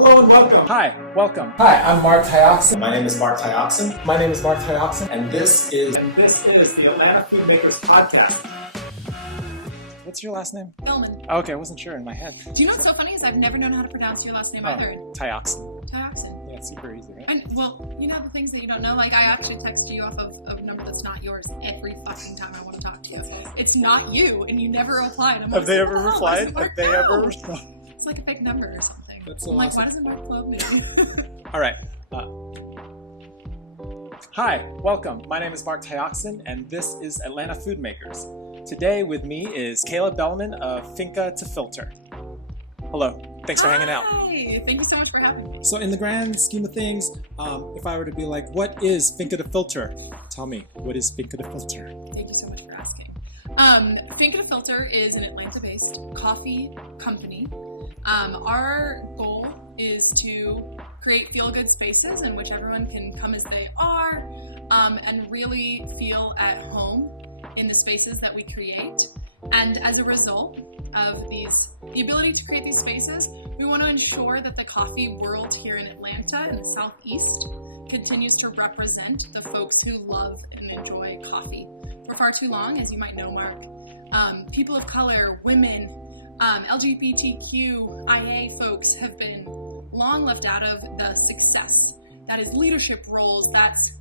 Hello and welcome. Hi, welcome. Hi, I'm Mark Tyoxin. My name is Mark Tyoxin. My name is Mark Tyoxin. And this is the Atlanta FoodMakers podcast. What's your last name? Bellman. Okay, I wasn't sure in my head. Do you know what's so funny is I've never known how to pronounce your last name either. Tyoxin. Tyoxin. Yeah, it's super easy, right? And well, you know the things that you don't know. Like I actually text you off of a number that's not yours every fucking time I want to talk to you. It's not you, and you never reply. And I'm Have like, they what ever the hell? replied? Why Have does it they work ever now? replied? It's like a fake number or something. That's so I'm like, awesome. why doesn't Mark love me? All right. Hi, welcome. My name is Mark Tyoxin, and this is Atlanta FoodMakers. Today with me is Kayla Bellman of Finca to Filter. Hello. Thanks for hanging out. Hi. Thank you so much for having me. So in the grand scheme of things, if I were to be like, what is Finca to Filter? Tell me, what is Finca to Filter? Thank you so much for asking. Finca to Filter is an Atlanta-based coffee company. Our goal is to create feel-good spaces in which everyone can come as they are and really feel at home in the spaces that we create. And as a result of the ability to create these spaces, we want to ensure that the coffee world here in Atlanta and the Southeast continues to represent the folks who love and enjoy coffee. For far too long, as you might know, Mark, people of color, women, LGBTQIA folks have been long left out of the success that is leadership roles, that's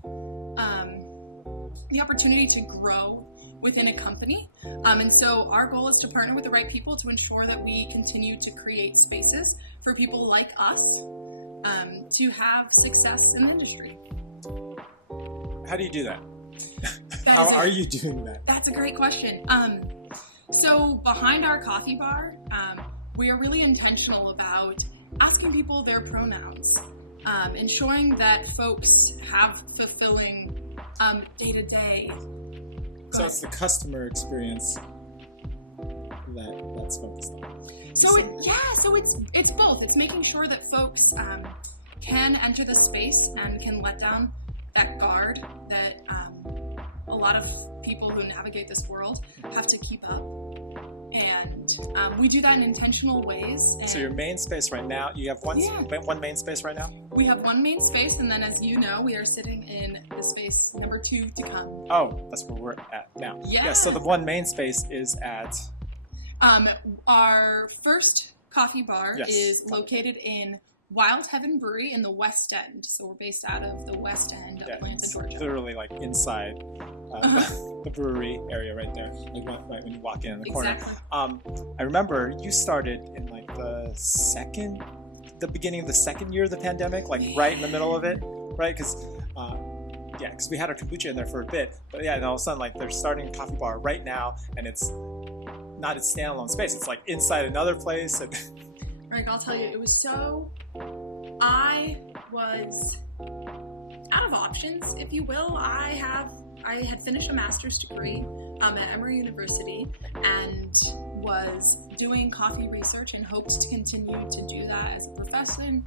the opportunity to grow within a company. And so our goal is to partner with the right people to ensure that we continue to create spaces for people like us to have success in the industry. How do you do that? How are you doing that? That's a great question. So behind our coffee bar, we are really intentional about asking people their pronouns, ensuring that folks have fulfilling day-to-day. So it's the customer experience that's focused on. So it's both. It's making sure that folks can enter the space and can let down that guard that a lot of people who navigate this world have to keep up. And we do that in intentional ways. And So your main space right now, you have one main space right now? we have one main space, and then as you know, we are sitting in the space number 2 to come. Oh, that's where we're at now. Yeah. So the one main space is at... Our first coffee bar Yes. is located in Wild Heaven Brewery in the West End. So we're based out of the West End of Atlanta, it's Georgia. literally like inside the brewery area right there, like right when you walk in the corner. Exactly. I remember you started in like the beginning of the second year of the pandemic, like right in the middle of it, right? Because we had our kombucha in there for a bit, but and all of a sudden like they're starting a coffee bar right now, and it's not a standalone space, it's like inside another place. And Rick, I'll tell you, it was so, I was out of options, if you will. I had finished a master's degree at Emory University and was doing coffee research and hoped to continue to do that as a profession,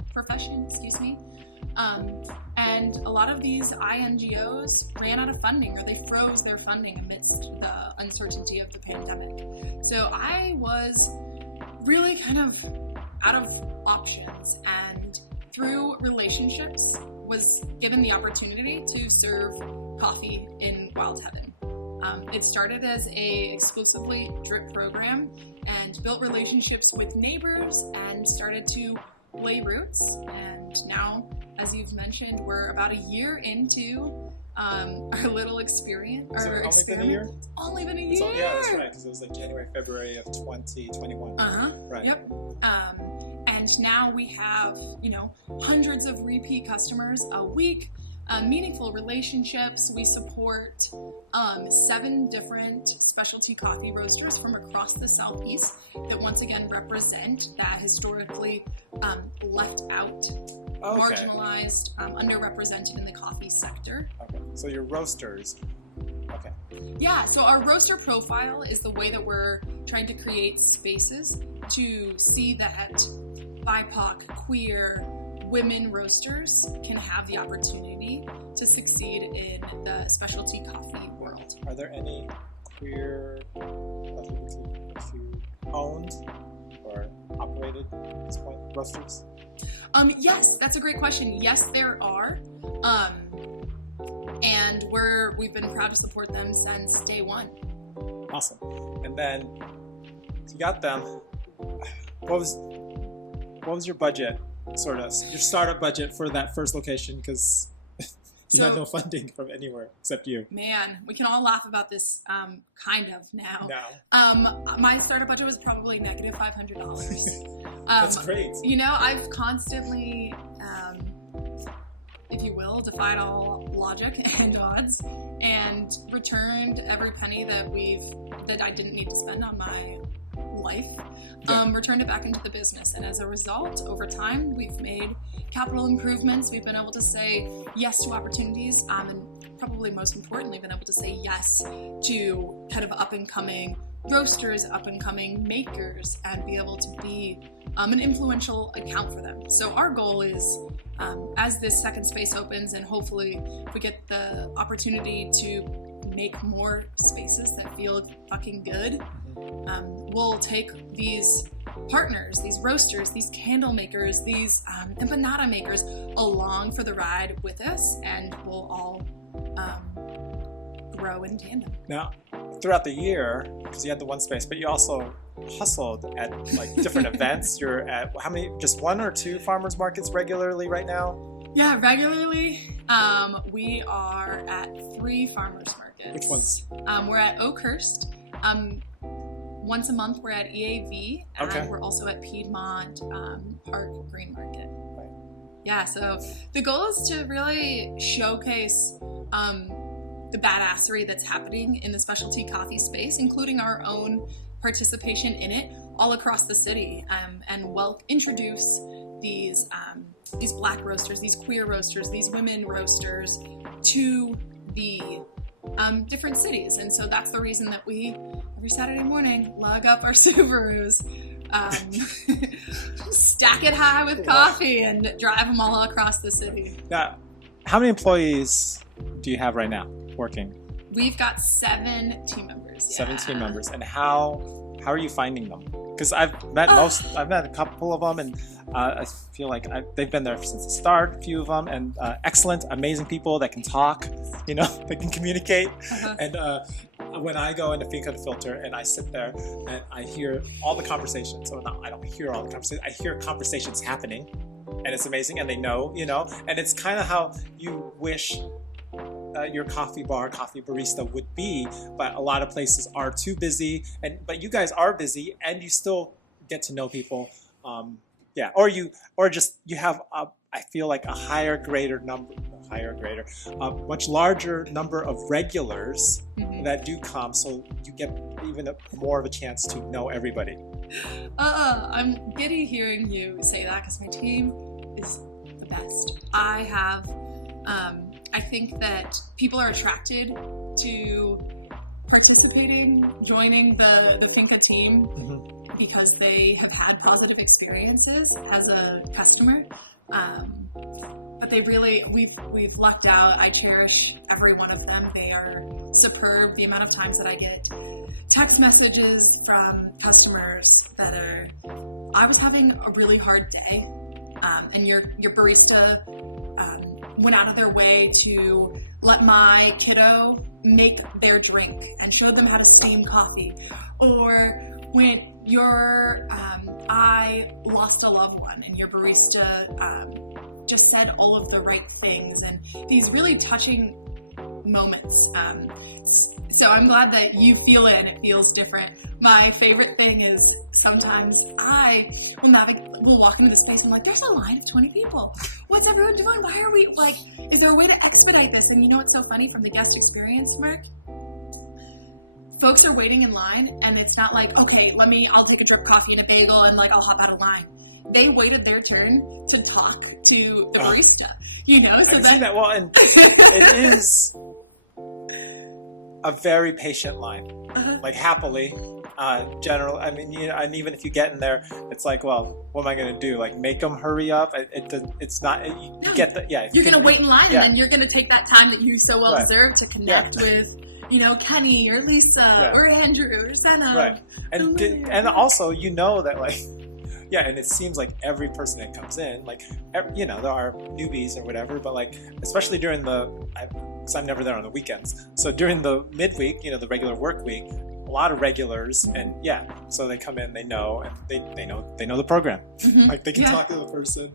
and a lot of these INGOs ran out of funding, or they froze their funding amidst the uncertainty of the pandemic. So I was really kind of out of options, and through relationships was given the opportunity to serve coffee in Wild Heaven. It started as a exclusively drip program and built relationships with neighbors and started to lay roots. And now, as you've mentioned, we're about a year into our little experience. Has it only been a year? It's only been a year. Yeah, that's right, because it was like January, February of 2021. Right. Yep. And now we have, hundreds of repeat customers a week, meaningful relationships. We support 7 different specialty coffee roasters from across the Southeast that once again represent that historically left out, marginalized, underrepresented in the coffee sector. Okay, so your roasters. Okay. Yeah, so our roaster profile is the way that we're trying to create spaces to see that BIPOC, queer, women roasters can have the opportunity to succeed in the specialty coffee world. Are there any queer LGBT owned or operated at this point roasters? Yes, that's a great question. Yes, there are. And we've been proud to support them since day one. Awesome. And then you got them. What was your budget, sort of? Your startup budget for that first location, because you had So- no funding from anywhere except you. Man, we can all laugh about this kind of now. No. My startup budget was probably negative $500. That's great. You know, I've constantly, if you will, defied all logic and odds and returned every penny that I didn't need to spend on my life, returned it back into the business. And as a result, over time, we've made capital improvements. We've been able to say yes to opportunities, and probably most importantly, been able to say yes to kind of up-and-coming roasters, up-and-coming makers, and be able to be an influential account for them. So our goal is, as this second space opens, and hopefully we get the opportunity to make more spaces that feel fucking good, we'll take these partners, these roasters, these candle makers, these empanada makers along for the ride with us, and we'll all grow in tandem. Now, throughout the year, because you had the one space, but you also hustled at like different events. You're at how many? Just one or two farmers markets regularly right now? Yeah, regularly. We are at 3 farmers markets. Which ones? We're at Oakhurst. Once a month, we're at EAV, and Okay. we're also at Piedmont Park Green Market. Right. Yeah, so the goal is to really showcase the badassery that's happening in the specialty coffee space, including our own participation in it all across the city, and introduce these Black roasters, these queer roasters, these women roasters to the different cities. And so that's the reason that we, every Saturday morning, lug up our Subarus, stack it high with coffee, and drive them all across the city. Now, how many employees do you have right now working? We've got 7 team members. Yeah. 7 team members. And how are you finding them? Because I've met a couple of them, and I feel like they've been there since the start, a few of them, and excellent, amazing people that can talk, they can communicate. Uh-huh. And when I go into Finca to Filter and I sit there and I hear all the conversations, so I don't hear all the conversations, I hear conversations happening, and it's amazing, and they know, and it's kind of how you wish your coffee bar, coffee barista would be, but a lot of places are too busy, but you guys are busy, and you still get to know people, or you have I feel like a much larger number of regulars that do come, so you get even more of a chance to know everybody. I'm giddy hearing you say that, because my team is the best. I think that people are attracted to participating, joining the Finca team, because they have had positive experiences as a customer. But they really, we've lucked out. I cherish every one of them. They are superb. The amount of times that I get text messages from customers that are, I was having a really hard day, and your barista went out of their way to let my kiddo make their drink and showed them how to steam coffee. Or when I lost a loved one and your barista just said all of the right things, and these really touching moments. So I'm glad that you feel it and it feels different. My favorite thing is sometimes I will walk into the space and I'm like, there's a line of 20 people. What's everyone doing? Why are we is there a way to expedite this? And you know what's so funny from the guest experience, Mark? Folks are waiting in line, and it's not like, okay, I'll take a drip coffee and a bagel and I'll hop out of line. They waited their turn to talk to the barista, So I can see that. Well, and it is a very patient line, happily. General, and even if you get in there, it's like, well, what am I going to do? Make them hurry up? It's not. You get the You're going to wait in line, and then you're going to take that time that you so well deserve to connect with, Kenny or Lisa or Andrew or Senna. Right, and also that Yeah, and it seems like every person that comes in, like, you know, there are newbies or whatever, but like, especially during because I'm never there on the weekends. So during the midweek, you know, the regular work week, a lot of regulars, and yeah, so they come in, they know, and they know the program. Like they can talk to the person,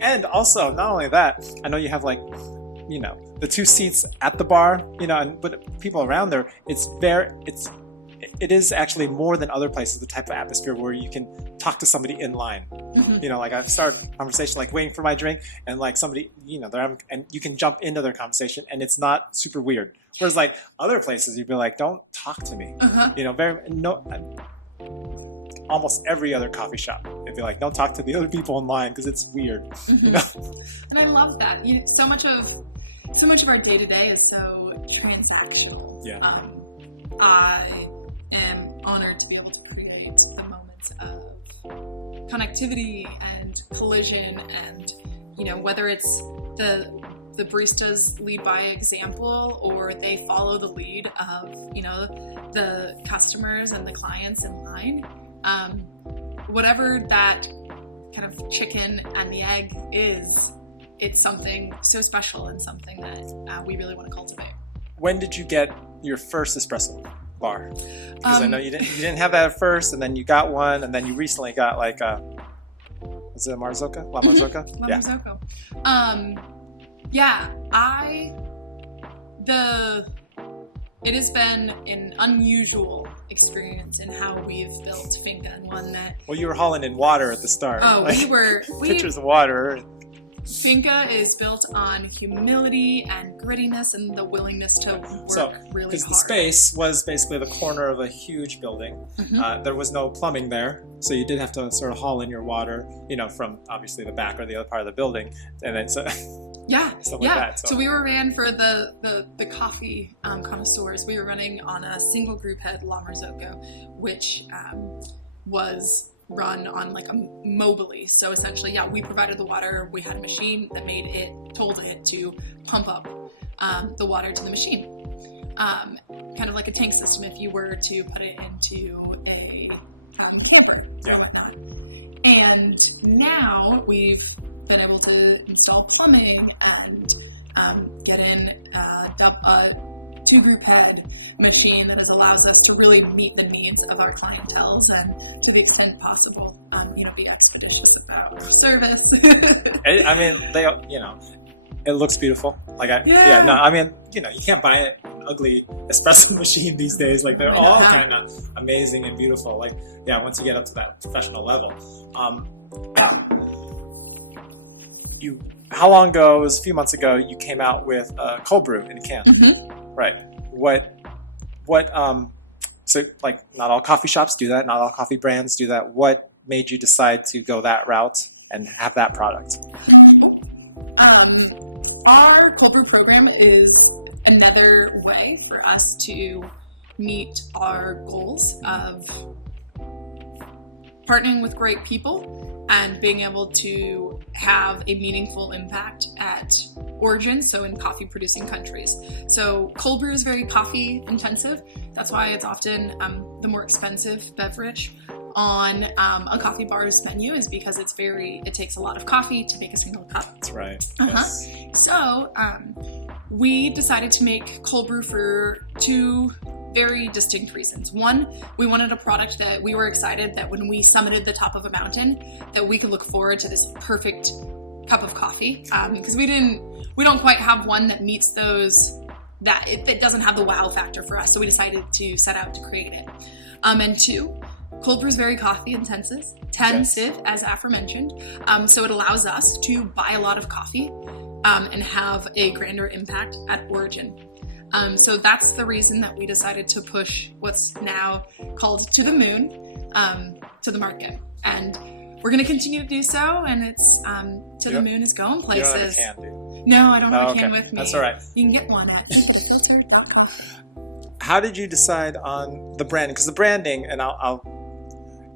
and also not only that, I know you have like, you know, the 2 seats at the bar, you know, but people around there, it is actually more than other places, the type of atmosphere where you can talk to somebody in line. You know, like I've started a conversation, like waiting for my drink, and like somebody, you know, and you can jump into their conversation, and it's not super weird. Whereas like other places, you'd be like, don't talk to me. You know, almost every other coffee shop, they'd be like, don't talk to the other people in line because it's weird. You know, and I love that. So much of our day to day is so transactional. Yeah. I am honored to be able to create the moments of connectivity and collision, and you know, whether it's the baristas lead by example or they follow the lead of, you know, the customers and the clients in line, whatever that kind of chicken and the egg is, it's something so special and something that we really want to cultivate. When did you get your first espresso bar? Because I know you didn't have that at first, and then you got one, and then you recently got like is it a Marzocco? La Marzocco? La Yeah. Marzocco. Yeah, it has been an unusual experience in how we've built Finca, and one that... Well, you were hauling in water at the start. Oh, like, pictures of water. Finca is built on humility and grittiness and the willingness to work really hard. Because the space was basically the corner of a huge building. There was no plumbing there, so you did have to sort of haul in your water, you know, from obviously the back or the other part of the building, and then stuff like that. So we ran for the coffee connoisseurs. We were running on a single group head La Marzocco, which was run on like a mobily. So essentially, we provided the water. We had a machine that told it to pump up the water to the machine. Kind of like a tank system if you were to put it into a camper or whatnot. And now we've been able to install plumbing and get in a 2-group head machine that allows us to really meet the needs of our clienteles, and to the extent possible, be expeditious about our service. I mean, it looks beautiful. Like, you can't buy an ugly espresso machine these days. Like, they're all kind of amazing and beautiful. Like, once you get up to that professional level. How long ago? It was a few months ago. You came out with cold brew in a can, right? So like, not all coffee shops do that. Not all coffee brands do that. What made you decide to go that route and have that product? Our cold brew program is another way for us to meet our goals of partnering with great people and being able to have a meaningful impact at origin, so in coffee producing countries. So cold brew is very coffee intensive. That's why it's often the more expensive beverage on a coffee bar's menu, is because it takes a lot of coffee to make a single cup. That's right. Yes. So we decided to make cold brew for 2 very distinct reasons. One, we wanted a product that we were excited that when we summited the top of a mountain, that we could look forward to this perfect cup of coffee, because we don't quite have one that meets those, that it doesn't have the wow factor for us. So we decided to set out to create it. And 2, cold brew is very coffee intensive, as aforementioned. So it allows us to buy a lot of coffee and have a grander impact at origin. So that's the reason that we decided to push what's now called To the Moon to the market. And we're going to continue to do so, and it's To the Moon is going places. You don't have a can, do you? No, I don't have a can with me. That's all right. You can get one at FoodMakers.com. How did you decide on the branding? Because the branding, and I'll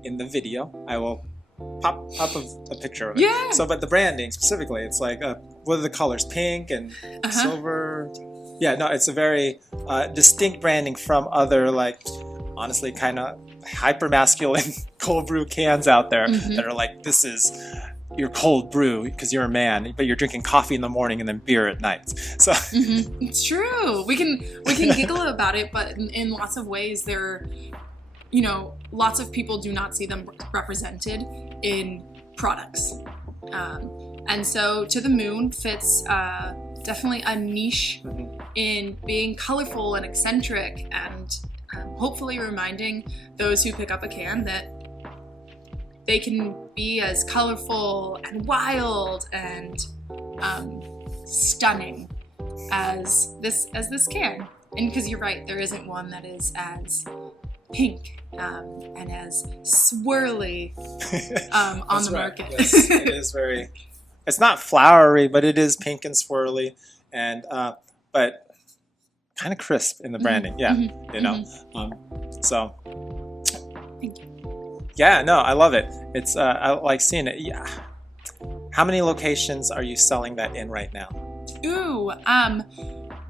in the video, I will pop a picture of it. Yeah. So, but the branding specifically, it's like, what are the colors? Pink and silver. Yeah, no, it's a very distinct branding from other, like, honestly, kind of hyper masculine cold brew cans out there Mhm. that are like, this is your cold brew because you're a man, but you're drinking coffee in the morning and then beer at night. So It's true. We can giggle about it, but in lots of ways, lots of people do not see them represented in products. And so To the Moon fits definitely a niche in being colorful and eccentric, and hopefully reminding those who pick up a can that they can be as colorful and wild and stunning as this can. And because you're right, there isn't one that is as pink and as swirly on That's the right. market. Yes, it is very. It's not flowery, but it is pink and swirly, and but kind of crisp in the branding. Yeah, Mhm. you know. So. Thank you. Yeah, no, I love it. It's I like seeing it. Yeah. How many locations are you selling that in right now? Ooh,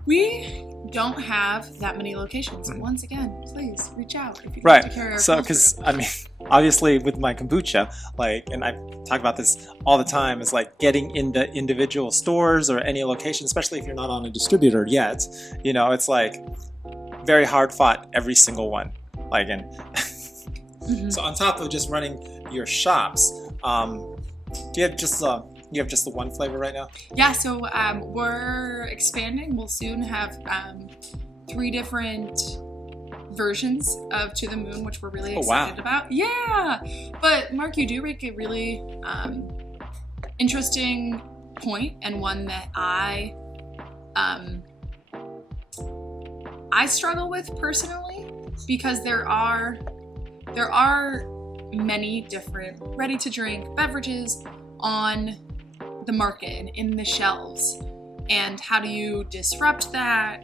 we don't have that many locations. Mhm. Once again, please reach out if you'd Right. like to carry our So, cold because brew. I mean, obviously with my kombucha, like, and I talk about this all the time, is like getting into individual stores or any location, especially if you're not on a distributor yet. You know, it's like very hard fought every single one. Like, and Mhm. so on top of just running your shops, do you have just the one flavor right now? Yeah, so we're expanding. We'll soon have 3 different versions of To the Moon, which we're really Oh, wow. excited about. Yeah, but Mark, you do make a really interesting point, and one that I struggle with personally, because there are many different ready-to-drink beverages on the market and in the shelves. And how do you disrupt that?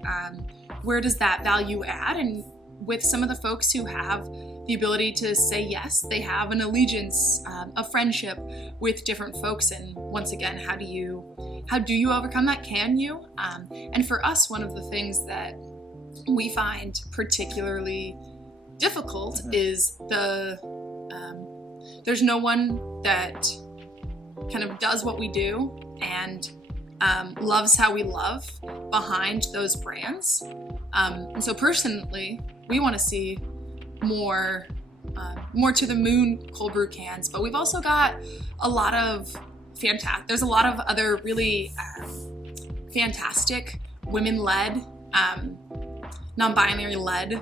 Where does that value add? And with some of the folks who have the ability to say yes, they have an allegiance, a friendship with different folks. And once again, how do you overcome that? Can you? And for us, one of the things that we find particularly difficult is there's no one that kind of does what we do and loves how we love behind those brands. And so personally, we want to see more To the Moon cold brew cans, but we've also got a lot of there's a lot of other really fantastic women-led, non-binary led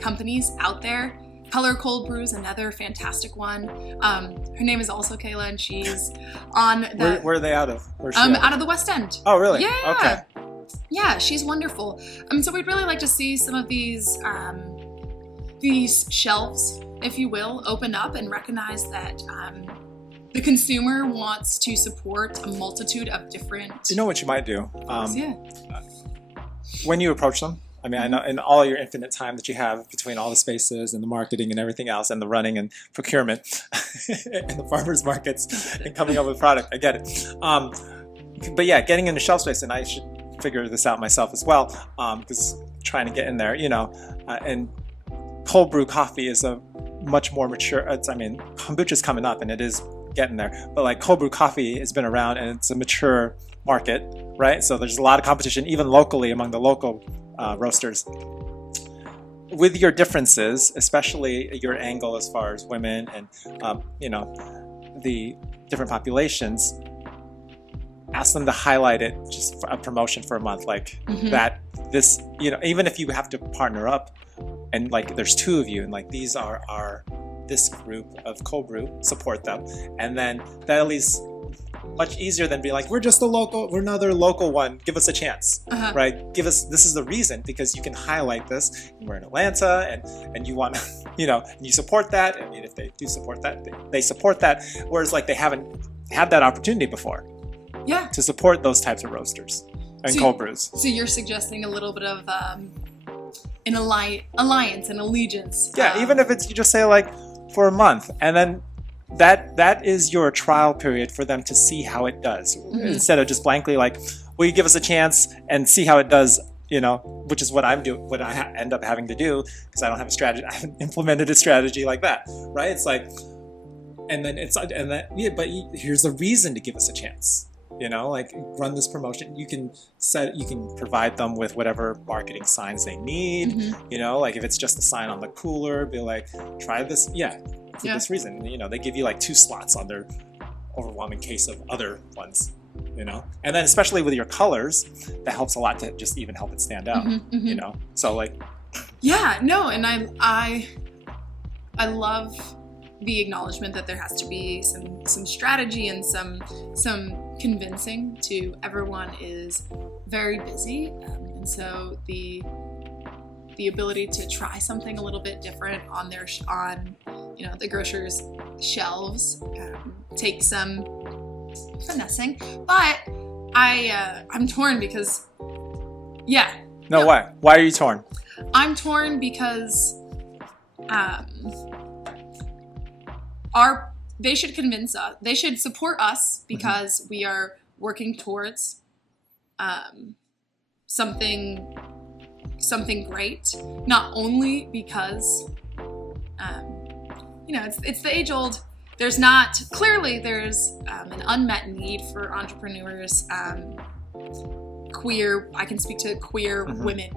companies out there. Color Cold Brew is another fantastic one. Her name is also Kayla, and she's on the Where are they out of? Where's she out of the West End. Oh, really? Yeah. Okay. Yeah, she's wonderful. So we'd really like to see some of these shelves, if you will, open up and recognize that the consumer wants to support a multitude of different. You know what you might do? Yeah. When you approach them, I mean, I know in all your infinite time that you have between all the spaces and the marketing and everything else and the running and procurement and the farmers markets and coming up with product, I get it. But yeah, getting into shelf space, and I should figure this out myself as well, because trying to get in there, and cold brew coffee is a much more mature, kombucha's coming up and it is getting there, but like cold brew coffee has been around and it's a mature market, right? So there's a lot of competition, even locally among the local roasters. With your differences, especially your angle as far as women and the different populations, ask them to highlight it just for a promotion for a month, like that. This, even if you have to partner up, and like there's 2 of you, and like these are this group of cold brew, support them, and then that at least much easier than be like, we're another local one, give us a chance, right? This is the reason, because you can highlight this, and we're in Atlanta, and you want, and you support that. I mean, if they do support that, they support that, whereas like they haven't had that opportunity before. Yeah. To support those types of roasters and cold brews. So you're suggesting a little bit of an alliance, an allegiance. Yeah, even if it's, you just say like for a month, and then that is your trial period for them to see how it does, instead of just blankly like, will you give us a chance and see how it does you know, which is what I'm doing, what I end up having to do because I don't have a strategy. I haven't implemented a strategy like that, right? It's like, but here's the reason to give us a chance. You know, like run this promotion. You can provide them with whatever marketing signs they need. Mm-hmm. You know, like if it's just a sign on the cooler, be like, try this. Yeah, for this reason. You know, they give you like 2 slots on their overwhelming case of other ones. You know, and then especially with your colors, that helps a lot to just even help it stand out. Mm-hmm, mm-hmm. You know, so like, yeah, no, and I love the acknowledgement that there has to be some strategy and some convincing to everyone is very busy, and so the ability to try something a little bit different on the grocer's shelves take some finessing, but I'm torn because why are you torn? I'm torn because they should convince us, they should support us because we are working towards something great, not only because it's the age-old, there's an unmet need for entrepreneurs, I can speak to queer women.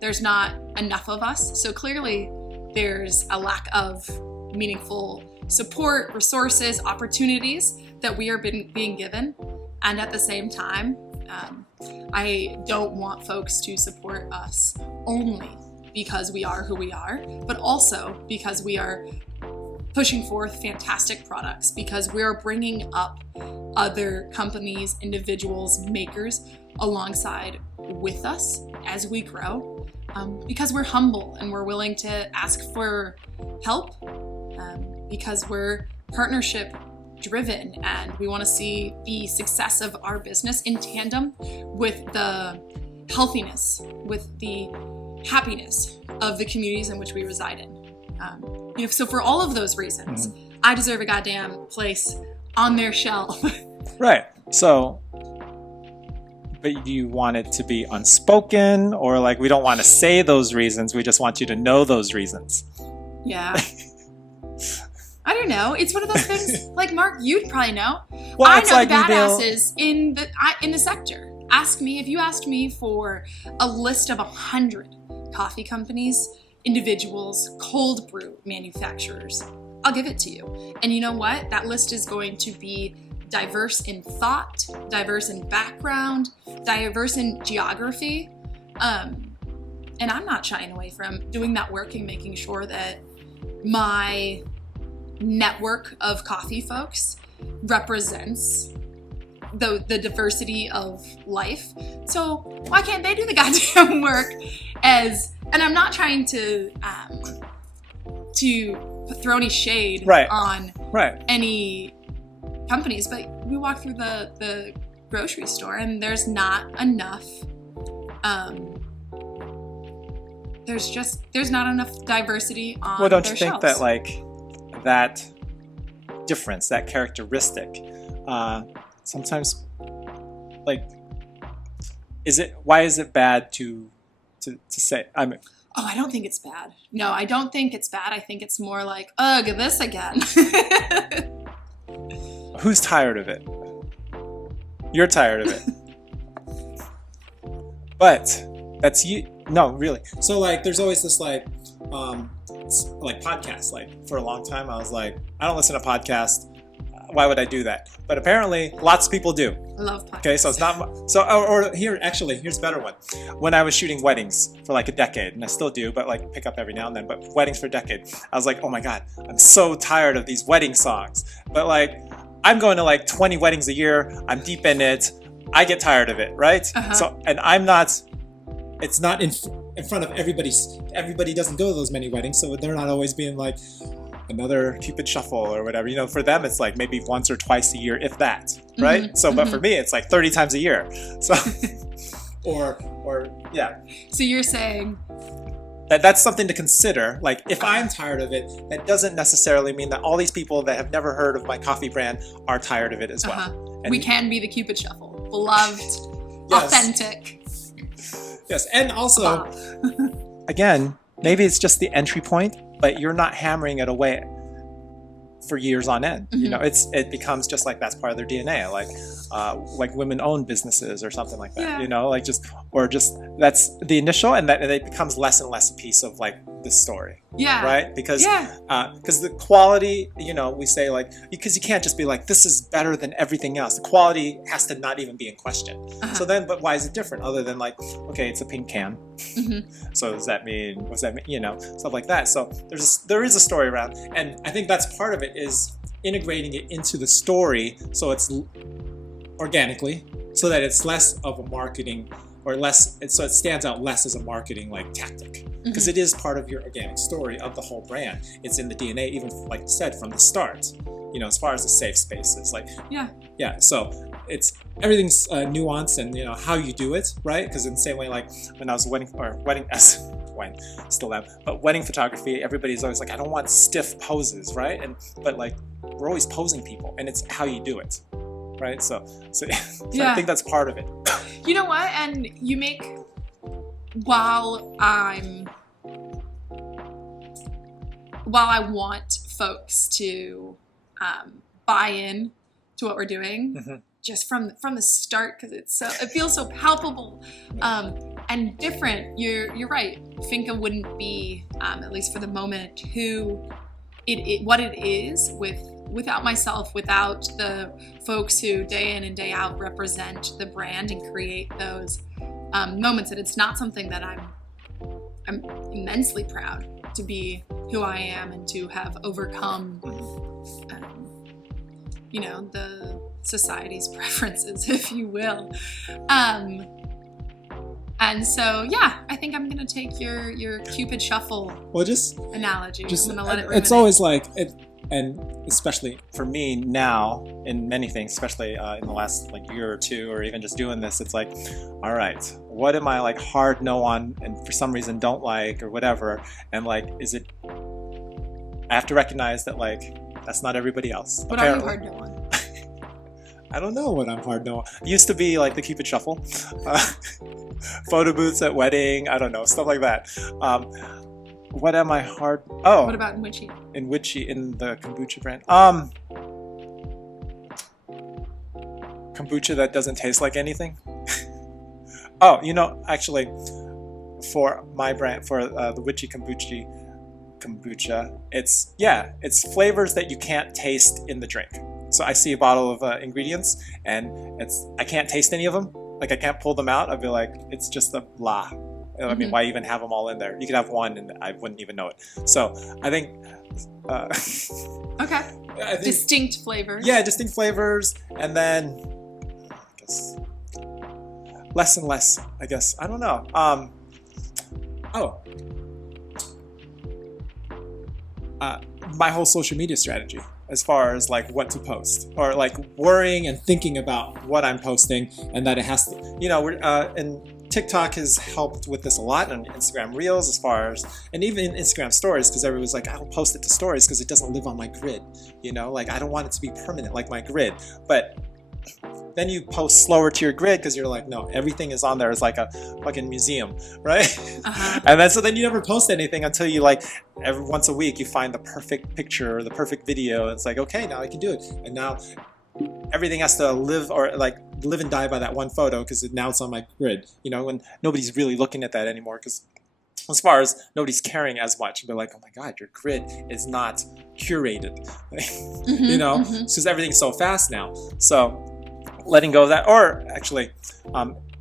There's not enough of us, so clearly there's a lack of meaningful support, resources, opportunities that we are being given. And at the same time, I don't want folks to support us only because we are who we are, but also because we are pushing forth fantastic products, because we're bringing up other companies, individuals, makers alongside with us as we grow, because we're humble and we're willing to ask for help, because we're partnership driven and we want to see the success of our business in tandem with the healthiness, with the happiness of the communities in which we reside in. So for all of those reasons, I deserve a goddamn place on their shelf. Right. So, but do you want it to be unspoken, or like we don't want to say those reasons, we just want you to know those reasons? Yeah. I don't know. It's one of those things, like Mark, you'd probably know. Well, I it's know like the badasses in the sector. If you asked me for a list of 100 coffee companies, individuals, cold brew manufacturers, I'll give it to you. And you know what? That list is going to be diverse in thought, diverse in background, diverse in geography. And I'm not shying away from doing that work and making sure that my network of coffee folks represents the diversity of life. So why can't they do the goddamn work? And I'm not trying to throw any shade on any companies, but we walk through the grocery store and there's not enough there's not enough diversity on Well, don't their you think shelves. that like that difference, that characteristic, sometimes like why is it bad to say? I don't think it's bad. No, I don't think it's bad. I think it's more like, ugh, this again. Who's tired of it? You're tired of it. But that's you. No, really. So like, there's always this like podcasts. Like for a long time, I was like, I don't listen to podcasts. Why would I do that? But apparently, lots of people do. I love podcasts. Okay, so it's not here's a better one. When I was shooting weddings for like a decade, and I still do, but like pick up every now and then, but weddings for a decade, I was like, oh my God, I'm so tired of these wedding songs. But like, I'm going to like 20 weddings a year. I'm deep in it. I get tired of it, right? Uh-huh. So, and I'm not. it's not in front of everybody. Everybody doesn't go to those many weddings, so they're not always being like another Cupid shuffle or whatever. You know, for them, it's like maybe once or twice a year, if that, right? Mm-hmm. So, but for me, it's like 30 times a year. So, or yeah. So you're saying That's something to consider. Like, if I'm tired of it, that doesn't necessarily mean that all these people that have never heard of my coffee brand are tired of it as well. we can be the Cupid shuffle, beloved, Yes. authentic. Yes, and also, Again, maybe it's just the entry point, but you're not hammering it away for years on end. You know, it becomes just like that's part of their DNA, like women-owned businesses or something like that. Yeah. You know, like just that's the initial, and that it becomes less and less a piece of like the story. Yeah. Right? Because Yeah. the quality, you know, we say like, because you can't just be like, this is better than everything else. The quality has to not even be in question. So then, but why is it different? Other than like, okay, it's a pink can. So does that mean, what's that mean? You know, stuff like that. So there is a story around, and I think that's part of it, is integrating it into the story so it's organically, so that it's less of a marketing, or less, so it stands out less as a marketing like tactic, because it is part of your organic story of the whole brand. It's in the DNA, even like you said, from the start. You know, as far as the safe spaces, like yeah. So it's everything's nuanced, and you know how you do it, right? Because in the same way, like when I was wedding still am, but wedding photography, everybody's always like, I don't want stiff poses, right? But like we're always posing people, and it's how you do it, right? So I think that's part of it. You know what? And you make, while I want folks to buy in to what we're doing, just from the start, because it feels so palpable and different. You're right. Finca wouldn't be, at least for the moment, what it is without myself, without the folks who day in and day out represent the brand and create those moments. And it's not something that I'm immensely proud to be who I am and to have overcome, you know, the society's preferences, if you will. And so, yeah, I think I'm gonna take your Cupid shuffle analogy. I'm gonna let it ruminate. It's always like it. And especially for me now, in many things, especially in the last like year or two, or even just doing this, it's like, all right, what am I like hard no on, and for some reason don't like, or whatever, and like, is it? I have to recognize that like that's not everybody else. What are you hard no on? I don't know what I'm hard no on. It used to be like the Cupid shuffle, photo booths at wedding. I don't know, stuff like that. What am I hard? Oh. What about in Witchy? In Witchy, in the kombucha brand. Kombucha that doesn't taste like anything. Oh, you know, actually, for my brand, for the Witchy kombucha, it's flavors that you can't taste in the drink. So I see a bottle of ingredients, and I can't taste any of them. Like I can't pull them out. I'd be like, it's just a blah. I mean, why even have them all in there? You could have one and I wouldn't even know it. So I think... okay. Distinct flavors. Yeah, distinct flavors. And then, I guess, less and less, I guess. I don't know. My whole social media strategy, as far as like what to post, or like worrying and thinking about what I'm posting, and that it has to, you know, and TikTok has helped with this a lot, and Instagram Reels, as far as, and even Instagram Stories, because everyone's like, I don't post it to Stories because it doesn't live on my grid, you know, like I don't want it to be permanent like my grid. But then you post slower to your grid because you're like, no, everything is on there as like a fucking museum, right? And then you never post anything until you like every once a week you find the perfect picture or the perfect video. It's like, okay, now I can do it, and now everything has to live and die by that one photo because now it's on my grid, you know, and nobody's really looking at that anymore, because as far as nobody's caring as much. They're like, oh my God, your grid is not curated, you know, because everything's so fast now. So letting go of that, or actually,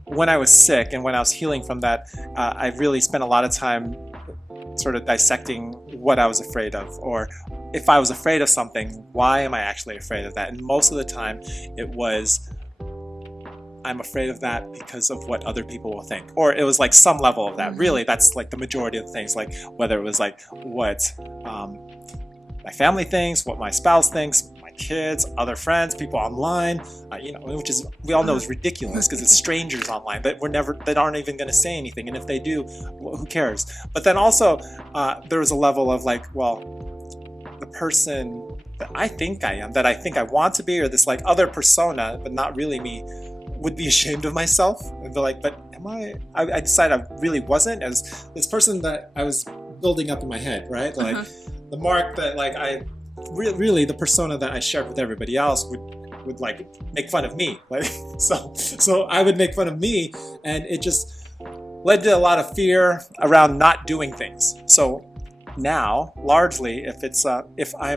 when I was sick and when I was healing from that, I really spent a lot of time sort of dissecting what I was afraid of, or if I was afraid of something, why am I actually afraid of that? And most of the time it was, I'm afraid of that because of what other people will think. Or it was like some level of that. Really, that's like the majority of the things, like whether it was like what my family thinks, what my spouse thinks, my kids, other friends, people online, you know, which is, we all know is ridiculous because it's strangers online, but they aren't even going to say anything. And if they do, well, who cares? But then also there was a level of like, well, the person that I think I am, that I think I want to be, or this like other persona, but not really me, would be ashamed of myself and be like, but am I decided I really wasn't, as This person that I was building up in my head, right? Like Uh-huh. the mark that like I really the persona that I shared with everybody else would like make fun of me. Like so I would make fun of me, and it just led to a lot of fear around not doing things. So now, largely, if I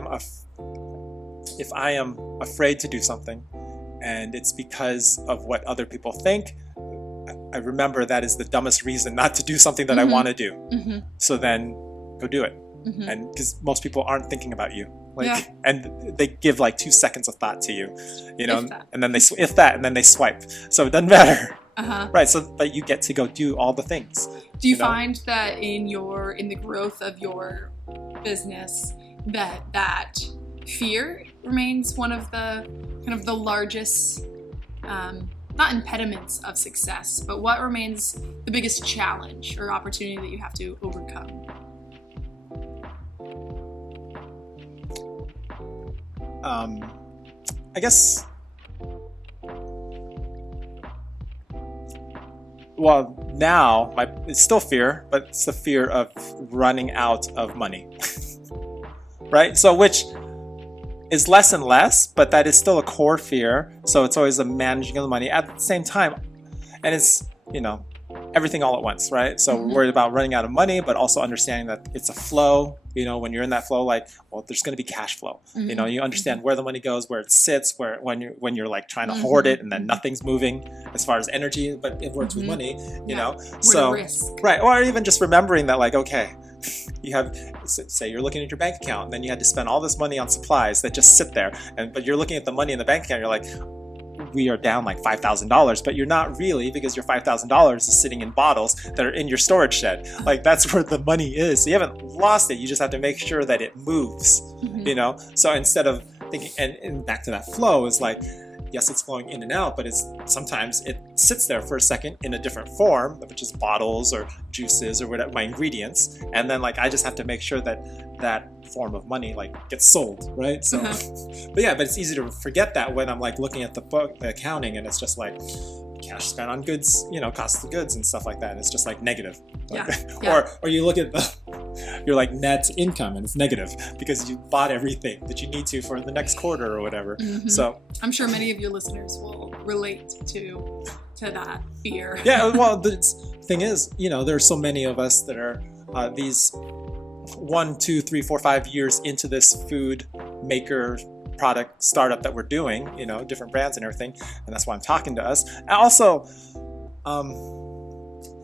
am afraid to do something, and it's because of what other people think, I remember that is the dumbest reason not to do something that I want to do. Mm-hmm. So then go do it. Mm-hmm. And because most people aren't thinking about you, like, Yeah. and they give like 2 seconds of thought to you, you know, If that. and then and then they swipe. So it doesn't matter, Uh-huh. right? So but you get to go do all the things. Do you know? find that in the growth of your business that fear remains one of the kind of the largest not impediments of success, but what remains the biggest challenge or opportunity that you have to overcome? I guess. Well, now it's still fear, but it's the fear of running out of money, right? So which is less and less, but that is still a core fear. So it's always the managing of the money at the same time, and it's everything all at once, right? So we're worried about running out of money, but also understanding that it's a flow. When you're in that flow, like, well, there's going to be cash flow. You understand where the money goes, where it sits, when you're like trying to hoard it, and then nothing's moving as far as energy, but it works with money. So risk. right, or even just remembering that, like, okay, you have, say you're looking at your bank account, and then you had to spend all this money on supplies that just sit there, but you're looking at the money in the bank account, you're like, we are down like $5,000, but you're not really, because your $5,000 is sitting in bottles that are in your storage shed. Like, that's where the money is. So you haven't lost it. You just have to make sure that it moves, So instead of thinking, and back to that flow is like, yes, it's flowing in and out, but sometimes it sits there for a second in a different form, which is bottles or juices or whatever, my ingredients. And then like, I just have to make sure that form of money like gets sold, right? So, but it's easy to forget that when I'm like looking at the book, the accounting, and it's just like cash spent on goods, cost of goods and stuff like that. And it's just like negative. or you look at your like net income, and it's negative because you bought everything that you need to for the next quarter or whatever. So I'm sure many of your listeners will relate to that fear. Yeah, well, the thing is, there are so many of us that are these 1, 2, 3, 4, 5 years into this food maker product startup that we're doing, different brands and everything, and that's why I'm talking to us. And also,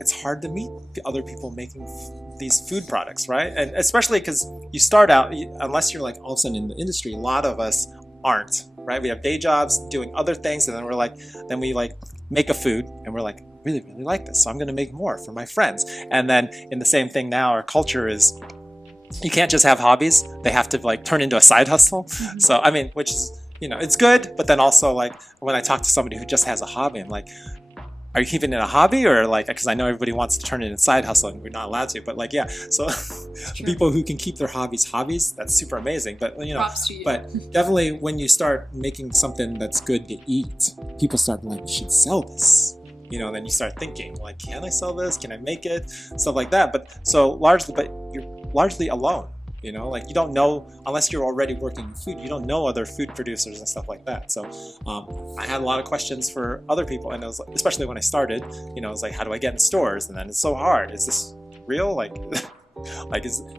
it's hard to meet the other people making these food products, right? And especially because you start out, unless you're like all of a sudden in the industry, a lot of us aren't, right? We have day jobs doing other things, and then we make a food, and we're like, really, really like this, so I'm going to make more for my friends. And then in the same thing now, our culture is, you can't just have hobbies; they have to like turn into a side hustle. So I mean, which is, it's good, but then also like when I talk to somebody who just has a hobby, I'm like, are you keeping it a hobby, or like, because I know everybody wants to turn it into a side hustle and we're not allowed to, but like, yeah, so people who can keep their hobbies, that's super amazing. But Props to you. but definitely when you start making something that's good to eat, people start like, you should sell this. Then you start thinking like, can I sell this? Can I make it? Stuff like that. But you're largely alone. Like you don't know, unless you're already working in food, you don't know other food producers and stuff like that. So I had a lot of questions for other people, and it was, especially when I started, it was like, how do I get in stores? And then it's so hard. Is this real? Like,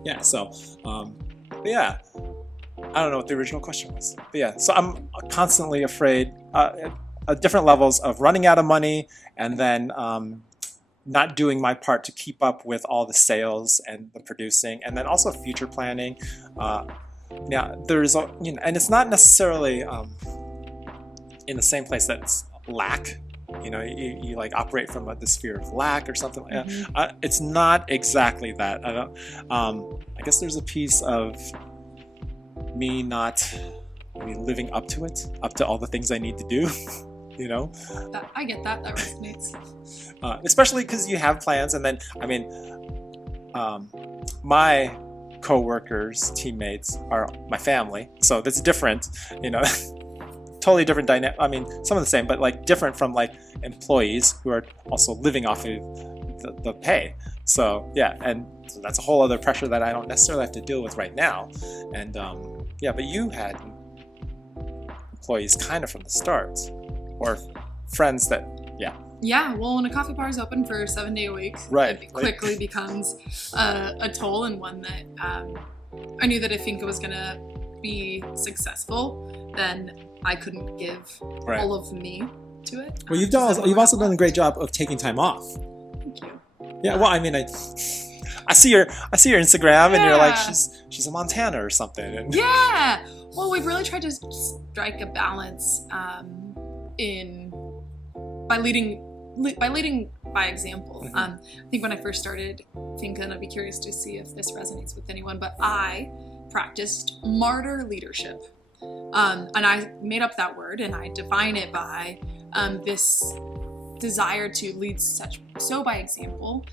yeah. So, but yeah, I don't know what the original question was. But yeah, so I'm constantly afraid at different levels of running out of money, and then not doing my part to keep up with all the sales and the producing, and then also future planning. Now there's and it's not necessarily in the same place that's lack. You like operate from this fear of lack or something like that. It's not exactly that. I guess there's a piece of me not living up to all the things I need to do. I get that resonates. Especially because you have plans, and then my co-workers, teammates are my family, so that's different, totally different dynamic. I mean, some of the same, but like different from like employees who are also living off of the pay. So yeah, and so that's a whole other pressure that I don't necessarily have to deal with right now. And yeah, but you had employees kind of from the start, or friends that, yeah. Yeah, well, when a coffee bar is open for 7 days a week, Right, it quickly becomes a toll, and one that I knew that if Finca was going to be successful, then I couldn't give Right. all of me to it. Well, you've also done a great job of taking time off. Thank you. Yeah, well, I mean, I see your Instagram, and you're like, she's in Montana or something. And Yeah. Well, we've really tried to strike a balance by leading by example. Mhm. I think when I first started Finca, and I'd be curious to see if this resonates with anyone, but I practiced martyr leadership. And I made up that word, and I define it by this desire to lead so by example,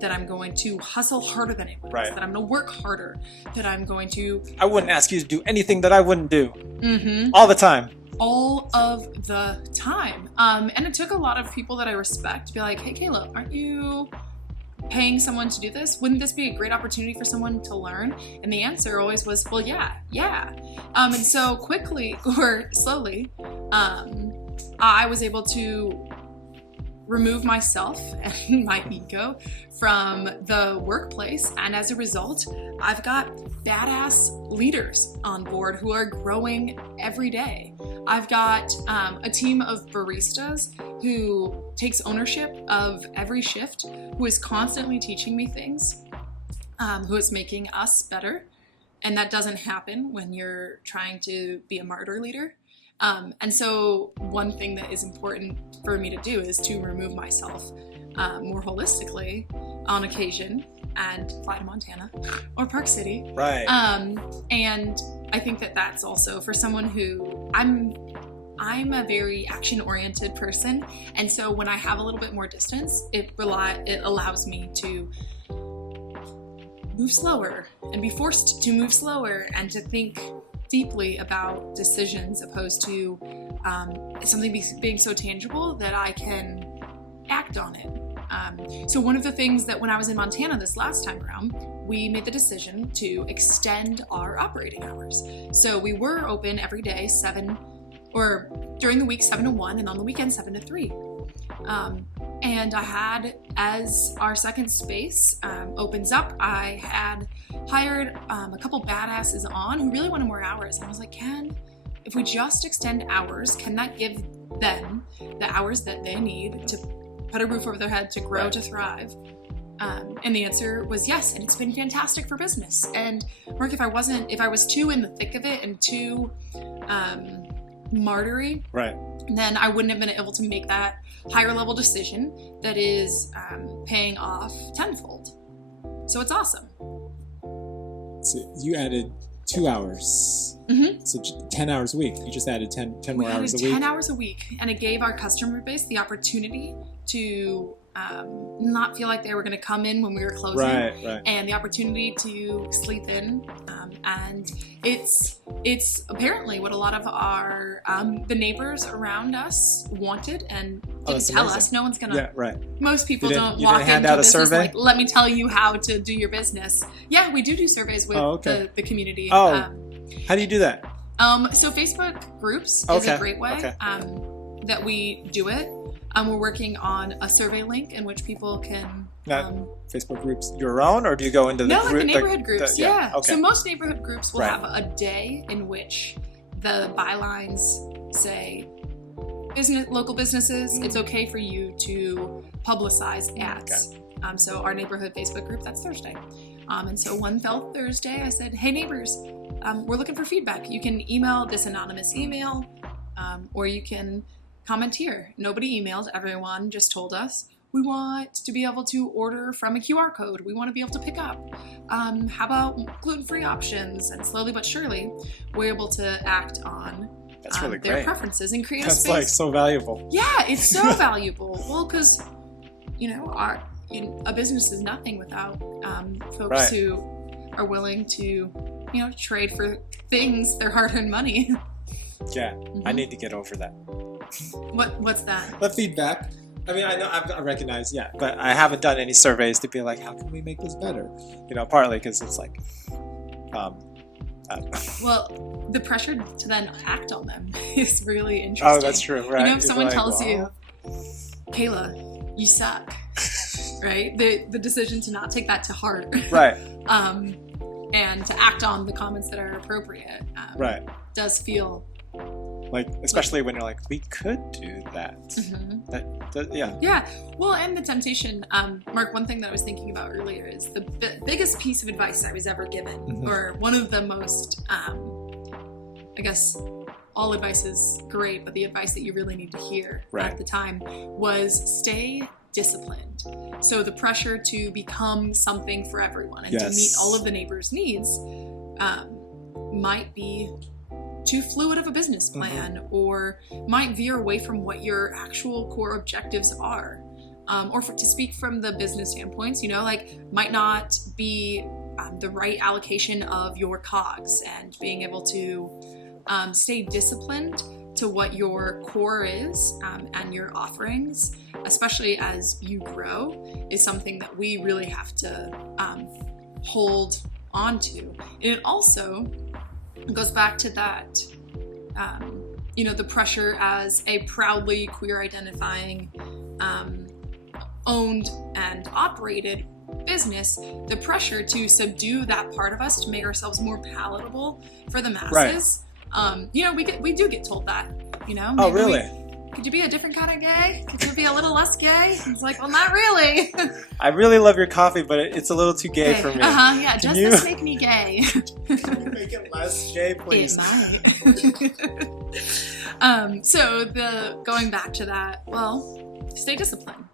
that I'm going to hustle harder than anyone else, Right. that I'm going to work harder, that I'm going to I wouldn't ask you to do anything that I wouldn't do Mhm. all the time. all of the time. And it took a lot of people that I respect to be like, hey, Kayla, aren't you paying someone to do this? Wouldn't this be a great opportunity for someone to learn? And the answer always was, well, yeah. And so quickly or slowly, I was able to remove myself and my ego from the workplace, and as a result, I've got badass leaders on board who are growing every day. I've got a team of baristas who takes ownership of every shift, who is constantly teaching me things, who is making us better, and that doesn't happen when you're trying to be a martyr leader. And so one thing that is important for me to do is to remove myself more holistically on occasion and fly to Montana or Park City. Right. And I think that that's also for someone who I'm a very action-oriented person. And so when I have a little bit more distance, it allows me to move slower and be forced to move slower and to think deeply about decisions, opposed to something being so tangible that I can act on it. So one of the things that when I was in Montana this last time around, we made the decision to extend our operating hours. So we were open every day, during the week 7 to 1, and on the weekend 7 to 3. And I had, as our second space opens up, I had hired a couple badasses on who really wanted more hours. And I was like, if we just extend hours, can that give them the hours that they need to put a roof over their head, to grow, Right. to thrive? And the answer was yes, and it's been fantastic for business. And Mark, if I was too in the thick of it and too martyry, Right. then I wouldn't have been able to make that higher level decision that is paying off tenfold. So it's awesome. So you added 2 hours. Mhm. So 10 hours a week. You just added 10 We more added hours a 10 week. hours a week, and it gave our customer base the opportunity to not feel like they were going to come in when we were closing. Right. And the opportunity to sleep in, and it's apparently what a lot of our the neighbors around us wanted and didn't that's tell amazing. us. No one's gonna. Yeah, right. Most people You don't didn't walk hand into out a business survey? like, let me tell you how to do your business. Yeah, we do surveys with Oh, okay. the community. Oh. How do you do that? So Facebook groups is Okay, a great way okay. that we do it. We're working on a survey link in which people can. Not Facebook groups your own, or do you go into the No, group? like the neighborhood groups. Yeah. Okay. So most neighborhood groups will Right. have a day in which the bylines say, local businesses, it's okay for you to publicize ads. So our neighborhood Facebook group, that's Thursday. And so one fell Thursday, I said, hey neighbors, we're looking for feedback. You can email this anonymous email, or you can comment here. Nobody emailed, everyone just told us, we want to be able to order from a QR code. We want to be able to pick up. How about gluten-free options? And slowly but surely, we're able to act on That's really their great. preferences and create a That's space. like so valuable. Yeah, it's so valuable. Well, because a business is nothing without folks Right. who are willing to trade for things, their hard-earned money. Yeah, I need to get over that. What's that? The feedback. I mean, I know I recognize, yeah, but I haven't done any surveys to be like, how can we make this better? You know, partly because it's like, well, the pressure to then act on them is really interesting. oh, that's true, right? You know, if someone like, tells well, you, Kayla, you suck, right? The decision to not take that to heart, right, and to act on the comments that are appropriate, right, does feel like, especially when you're like, we could do that. Mhm. That yeah. Yeah, well, and the temptation, Mark, one thing that I was thinking about earlier is the biggest piece of advice I was ever given, Mhm. or one of the most, I guess, all advice is great, but the advice that you really need to hear Right. at the time was stay disciplined. So the pressure to become something for everyone and to Yes. meet all of the neighbors' needs might be too fluid of a business plan, or might veer away from what your actual core objectives are. Or to speak from the business standpoints, you know, like might not be the right allocation of your cogs, and being able to stay disciplined to what your core is and your offerings, especially as you grow, is something that we really have to hold on to. And it also goes back to that, you know, the pressure as a proudly queer identifying, owned and operated business, the pressure to subdue that part of us to make ourselves more palatable for the masses. You know, we do get told that, you know. Oh, maybe really? Could you be a different kind of gay? Could you be a little less gay? It's like, well, not really. I really love your coffee, but it's a little too gay for me. Yeah, Can does you- this make me gay? Can you make it less gay, please? It might. So going back to that, well, stay disciplined.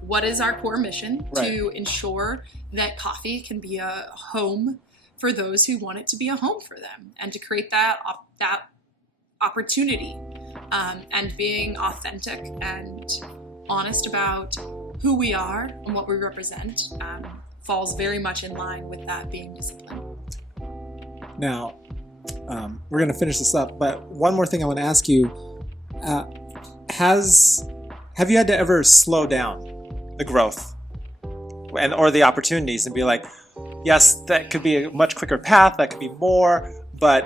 What is our core mission? Right. To ensure that coffee can be a home for those who want it to be a home for them, and to create that opportunity, and being authentic and honest about who we are and what we represent falls very much in line with that being disciplined. Now, we're going to finish this up, but one more thing I want to ask you. Have you had to ever slow down The growth or the opportunities and be like, yes, that could be a much quicker path, that could be more, but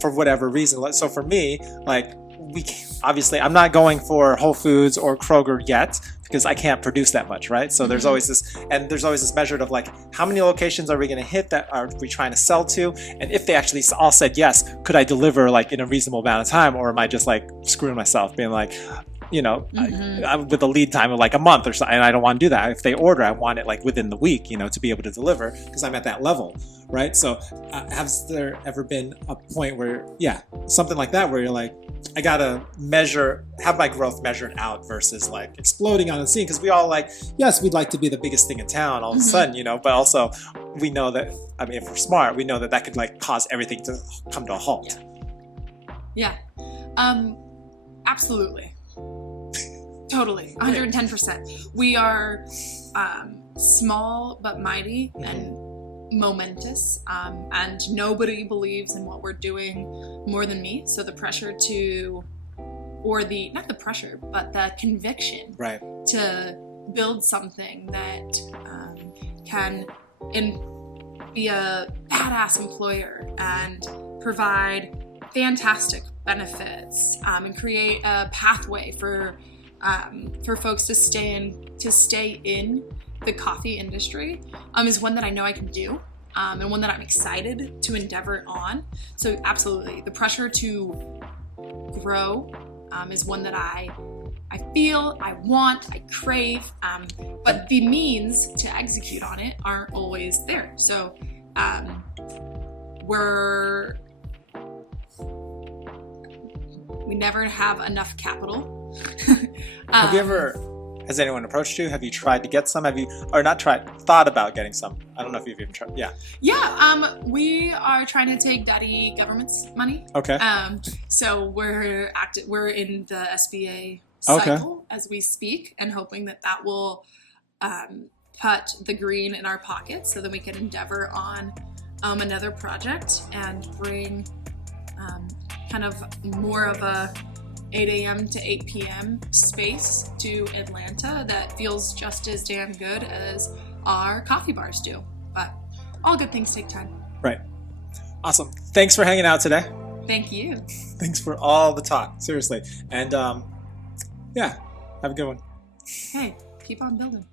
for whatever reason. So for me, like, obviously I'm not going for Whole Foods or Kroger yet because I can't produce that much, right? So there's always this measure of like, how many locations are we going to hit, that are we trying to sell to? And if they actually all said yes, could I deliver like in a reasonable amount of time, or am I just like screwing myself, being like, you know, with a lead time of like a month or something, and I don't want to do that. If they order, I want it like within the week, you know, to be able to deliver, because I'm at that level, right? So has there ever been a point where, something like that, where you're like, I gotta have my growth measured out versus like exploding on the scene? Because we all like, yes, we'd like to be the biggest thing in town all of a sudden, you know, but also we know that, I mean, if we're smart, we know that could like cause everything to come to a halt. Yeah. Absolutely. Totally. 110%. We are small but mighty and momentous, and nobody believes in what we're doing more than me. So the pressure not the pressure, but the conviction Right. to build something that can be a badass employer and provide fantastic benefits, and create a pathway for folks to stay in the coffee industry, is one that I know I can do, and one that I'm excited to endeavor on. So absolutely, the pressure to grow is one that I feel, I want, I crave, but the means to execute on it aren't always there. So we never have enough capital. Has anyone approached you? Have you tried to get some? Thought about getting some? I don't know if you've even tried. Yeah. Yeah, we are trying to take daddy government's money. Okay. So we're in the SBA cycle as we speak, and hoping that will put the green in our pockets so that we can endeavor on another project and bring kind of more of a 8 a.m. to 8 p.m. space to Atlanta that feels just as damn good as our coffee bars do. But all good things take time. Right. Awesome. Thanks for hanging out today. Thank you. Thanks for all the talk. Seriously. And yeah, have a good one. Hey, keep on building.